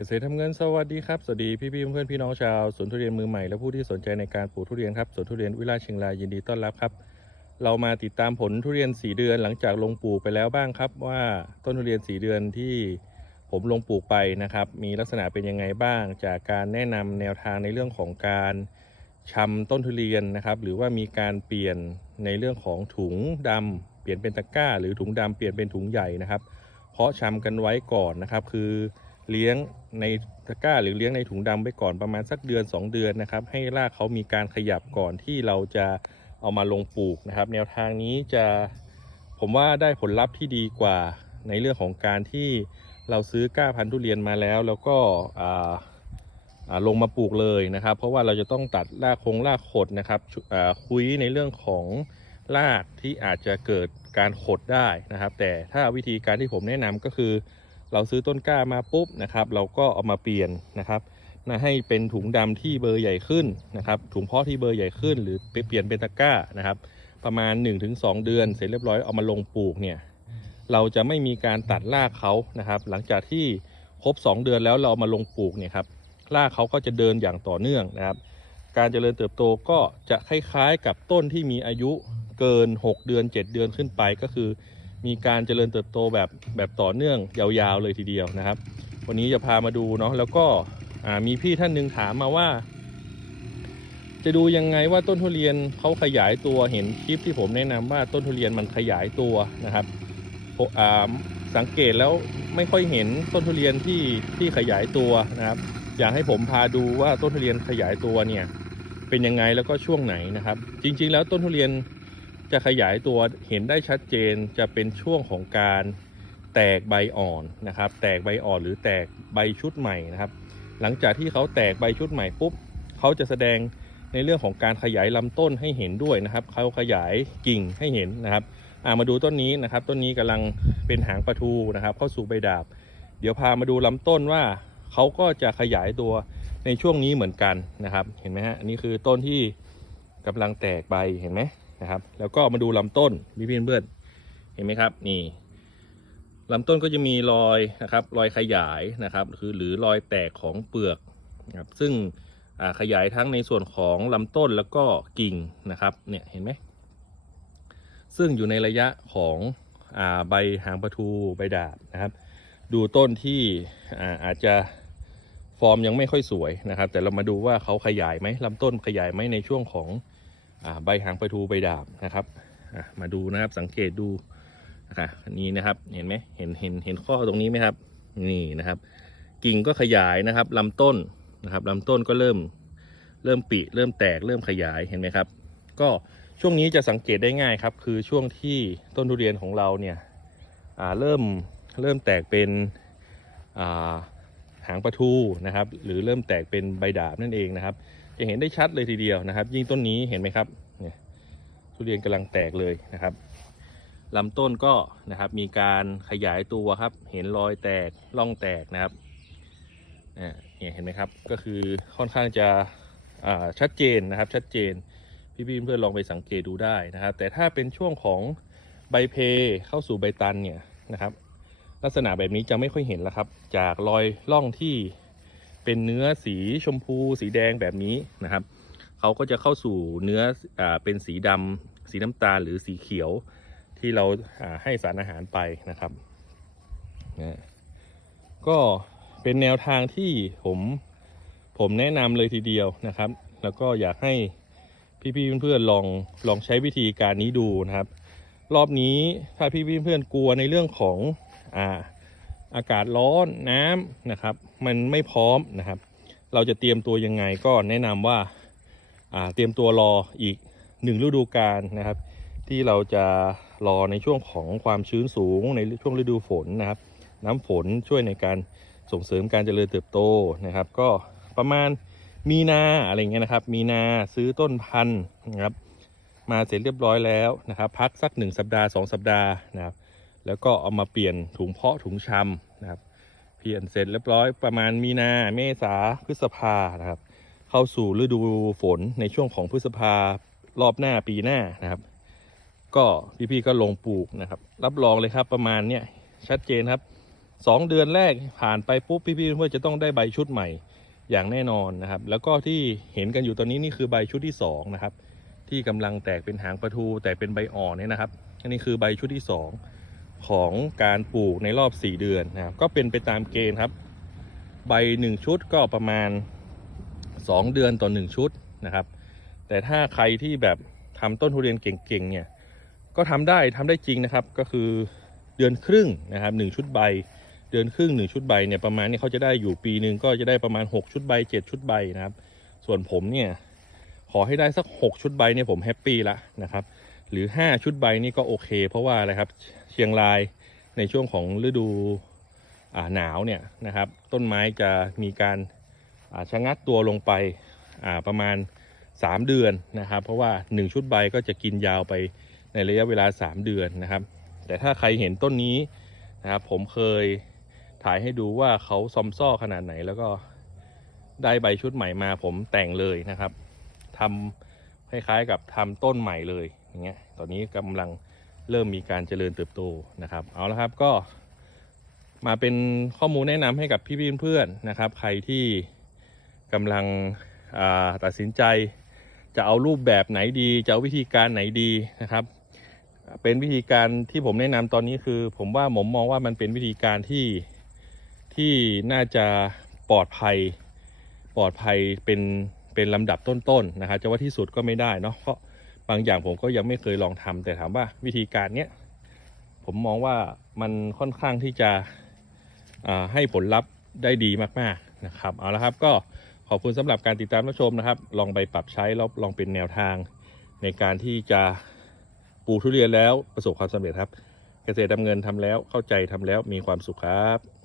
เกษตรทำเงินสวัสดีครับ สวัสดีพี่พี่เพื่อนพี่น้องชาวสวนทุเรียนมือใหม่และผู้ที่สนใจในการปลูกทุเรียนครับสวนทุเรียนวิลาเชียงรายยินดีต้อนรับครับ เรามาติดตามผลทุเรียน 4 เดือนหลังจากลงปลูกไปแล้วบ้างครับ ว่าต้นทุเรียน 4 เดือนที่ผมลงปลูกไปนะครับ มีลักษณะเป็นยังไงบ้าง จากการแนะนำแนวทางในเรื่องของการชำต้นทุเรียนนะครับ หรือว่ามีการเปลี่ยนในเรื่องของถุงดำเปลี่ยนเป็นตะกร้า หรือถุงดำเปลี่ยนเป็นถุงใหญ่นะครับ เพาะชำกันไว้ก่อนนะครับคือ เลี้ยงในตะกร้าหรือเลี้ยงในถุงดำไว้ก่อนประมาณสักเดือน 2 เดือนนะครับ ให้รากเขามีการขยับก่อนที่เราจะเอามาลงปลูกนะครับ แนวทางนี้จะผมว่าได้ผลลัพธ์ที่ดีกว่าในเรื่องของการที่เราซื้อก้าพันธุ์ทุเรียนมาแล้ว แล้วก็อ่าอ่าลงมาปลูกเลยนะครับ เพราะว่าเราจะต้องตัดรากคงรากขดนะครับคุยในเรื่องของรากที่อาจจะเกิดการขดได้นะครับ แต่ถ้าวิธีการที่ผมแนะนำก็คือ เราซื้อต้นกล้ามาปุ๊บนะครับ เราก็เอามาเปลี่ยนนะครับนะให้เป็นถุงดำที่เบอร์ใหญ่ขึ้นนะครับ ถุงเพาะที่เบอร์ใหญ่ขึ้น หรือไปเปลี่ยนเป็นตะกร้านะครับ ประมาณ 1-2 เดือน เสร็จเรียบร้อยเอามาลงปลูกเนี่ยเราจะไม่มีการตัดรากเขานะครับ หลังจากที่ครบ 2 เดือนแล้วเราเอามาลงปลูกเนี่ยครับรากเขาก็จะเดินอย่างต่อเนื่องนะครับ การเจริญเติบโตก็จะคล้ายๆกับต้นที่มีอายุเกิน 6 เดือน 7 เดือนขึ้นไปก็คือ มีการเจริญเติบโตแบบแบบต่อเนื่องยาวๆเลยทีเดียวนะครับ วันนี้จะพามาดูเนาะแล้วก็มีพี่ท่านหนึ่งถามมาว่า จะดูยังไงว่าต้นทุเรียนเขาขยายตัวเห็นคลิปที่ผมแนะนำว่าต้นทุเรียนมันขยายตัวนะครับผมอ่าสังเกตแล้วไม่ค่อยเห็นต้นทุเรียนที่ที่ขยายตัวนะครับ อยากให้ผมพาดูว่าต้นทุเรียนขยายตัวเนี่ยเป็นยังไงแล้วก็ช่วงไหนนะครับ จริง ๆ แล้วต้นทุเรียน จะขยายตัวเห็นได้ชัดเจนจะเป็นช่วงของการแตกใบอ่อนนะครับ แตกใบอ่อนหรือแตกใบชุดใหม่นะครับ หลังจากที่เขาแตกใบชุดใหม่ปุ๊บเขาจะแสดงในเรื่องของการขยายลำต้นให้เห็นด้วยนะครับเขาขยายกิ่งให้เห็นนะครับามาดูต้นนี้นะครับต้นนี้กำลังเป็นหางปลาทูนะครับ เข้าสู่ใบดาบ เดี๋ยวพามาดูลำต้นว่าเขาก็จะขยายตัวในช่วงนี้เหมือนกันนะครับ เห็นไหมฮะอันนี้คือต้นที่กำลังแตกใบเห็นไหม นะครับ แล้วก็มาดูลำต้นพี่เพื่อนเห็นไหมครับ นี่ลำต้นก็จะมีรอยนะครับ รอยขยายนะครับ คือหรือรอยแตกของเปลือกนะครับ ซึ่งขยายทั้งในส่วนของลำต้นแล้วก็กิ่งนะครับ เนี่ยเห็นไหม ซึ่งอยู่ในระยะของอใบหางปะทูใบดาบนะครับ ดูต้นที่อาอาจจะฟอร์มยังไม่ค่อยสวยนะครับ แต่เรามาดูว่าเขาขยายไหมลำต้นขยายไหมในช่วงของ ใบหางปะทูใบดาบนะครับมาดูนะครับสังเกตดูนะคะนี่นะครับเห็นไหมเห็นเห็นเห็นข้อตรงนี้ไหมครับ นี่นะครับ กิ่งก็ขยายนะครับลำต้นนะครับลำต้นก็เริ่มเริ่มปิเริ่มแตกเริ่มขยายเห็นไหมครับ ก็ช่วงนี้จะสังเกตได้ง่ายครับ คือช่วงที่ต้นทุเรียนของเราเนี่ยเริ่มเริ่มแตกเป็นหางปะทูนะครับ หรือเริ่มแตกเป็นใบดาบนั่นเองนะครับ จะเห็นได้ชัดเลยทีเดียวนะครับ ยิ่งต้นนี้เห็นไหมครับเนี่ยทุเรียนกำลังแตกเลยนะครับลำต้นก็นะครับมีการขยายตัวครับ เห็นรอยแตกร่องแตกนะครับเนี่ยเห็นไหมครับก็คือค่อนข้างจะชัดเจนนะครับชัดเจนพี่ๆเพื่อนลองไปสังเกตดูได้นะครับ แต่ถ้าเป็นช่วงของใบเพเข้าสู่ใบตันเนี่ยนะครับ ลักษณะแบบนี้จะไม่ค่อยเห็นแล้วครับ จากรอยร่องที่ เป็นเนื้อสีชมพูสีแดงแบบนี้นะครับเขาก็จะเข้าสู่เนื้ออเป็นสีดำสีน้ำตาลหรือสีเขียวที่เราาให้สารอาหารไปนะครับนะก็เป็นแนวทางที่ผมผมแนะนำเลยทีเดียวนะครับ แล้วก็อยากให้พี่ๆเพื่อนๆลองลองใช้วิธีการนี้ดูนะครับ รอบนี้ถ้าพี่เพื่อนๆกลัวในเรื่องของอ่า อากาศร้อนน้ำนะครับ มันไม่พร้อมนะครับ เราจะเตรียมตัวยังไงก็แนะนำว่าอ่าเตรียมตัวรออีกหนึ่งฤดูกาลนะครับ ที่เราจะรอในช่วงของความชื้นสูงในช่วงฤดูฝนนะครับ น้ำฝนช่วยในการส่งเสริมการเจริญเติบโตนะครับ ก็ประมาณมีนาอะไรเงี้ยนะครับ มีนาซื้อต้นพันธุ์นะครับ มาเสร็จเรียบร้อยแล้วนะครับ พักสักหนึ่งสัปดาห์สองสัปดาห์นะครับ แล้วก็เอามาเปลี่ยนถุงเพาะถุงชำนะครับเปลี่ยนเสร็จเรียบร้อยประมาณมีนาเมษาพฤษภานะครับ เข้าสู่ฤดูฝนในช่วงของพฤษภารอบหน้าปีหน้านะครับ ก็พี่ๆก็ลงปลูกนะครับ รับรองเลยครับประมาณเนี้ยชัดเจนครับสองเดือนแรกผ่านไปปุ๊บพี่ๆเพื่อจะต้องได้ใบชุดใหม่อย่างแน่นอนนะครับ แล้วก็ที่เห็นกันอยู่ตอนนี้นี่คือใบชุดที่สองนะครับที่กำลังแตกเป็นหางปลาทูแต่เป็นใบอ่อนเนี่ยนะครับอันนี้คือใบชุดที่สอง ของการปลูกในรอบ 4 เดือนนะครับ ก็เป็นไปตามเกณฑ์ครับ ใบ 1 ชุดก็ประมาณ 2 เดือนต่อ 1 ชุดนะครับ แต่ถ้าใครที่แบบทำต้นทุเรียนเก่งๆเนี่ย ก็ทำได้ทำได้จริงนะครับ ก็คือเดือนครึ่งนะครับหนึ่งชุดใบ เดือนครึ่งหนึ่งชุดใบเนี่ยประมาณนี้เขาจะได้อยู่ปีหนึ่งก็จะได้ประมาณ 6 ชุดใบ 7 ชุดใบนะครับ ส่วนผมเนี่ยขอให้ได้สัก 6 ชุดใบเนี่ยผมแฮปปี้ละนะครับ หรือ 5 ชุดใบนี่ก็โอเค เพราะว่าอะไรครับเชียงรายในช่วงของฤดูหนาวเนี่ยนะครับ ต้นไม้จะมีการาชะงักตัวลงไปประมาณ 3 เดือนนะครับ เพราะว่า 1 ชุดใบก็จะกินยาวไปในระยะเวลา 3 เดือนนะครับ แต่ถ้าใครเห็นต้นนี้นะครับผมเคยถ่ายให้ดูว่าเขาซอมซ่อขนาดไหนแล้วก็ได้ใบชุดใหม่มาผมแต่งเลยนะครับทำ คล้ายๆกับทำต้นใหม่เลยอย่างเงี้ยตอนนี้กำลังเริ่มมีการเจริญเติบโตนะครับ เอาละครับก็มาเป็นข้อมูลแนะนำให้กับพี่ๆเพื่อนๆนะครับ ใครที่กำลังตัดสินใจจะเอารูปแบบไหนดี จะเอาวิธีการไหนดีนะครับ เป็นวิธีการที่ผมแนะนำตอนนี้คือ ผมว่าผมมองว่ามันเป็นวิธีการที่ที่น่าจะปลอดภัยปลอดภัยเป็น เป็นลำดับต้นๆนะครับจะว่าที่สุดก็ไม่ได้เนาะเพราะบางอย่างผมก็ยังไม่เคยลองทำแต่ถามว่าวิธีการเนี้ยผมมองว่ามันค่อนข้างที่จะให้ผลลัพธ์ได้ดีมากๆนะครับเอาละครับก็ขอบคุณสำหรับการติดตามรับชมนะครับ ลองไปปรับใช้แล้วลองเป็นแนวทาง ในการที่จะปลูกทุเรียนแล้วประสบความสำเร็จครับ เกษตรทำเงินทำแล้วเข้าใจทำแล้วมีความสุขครับ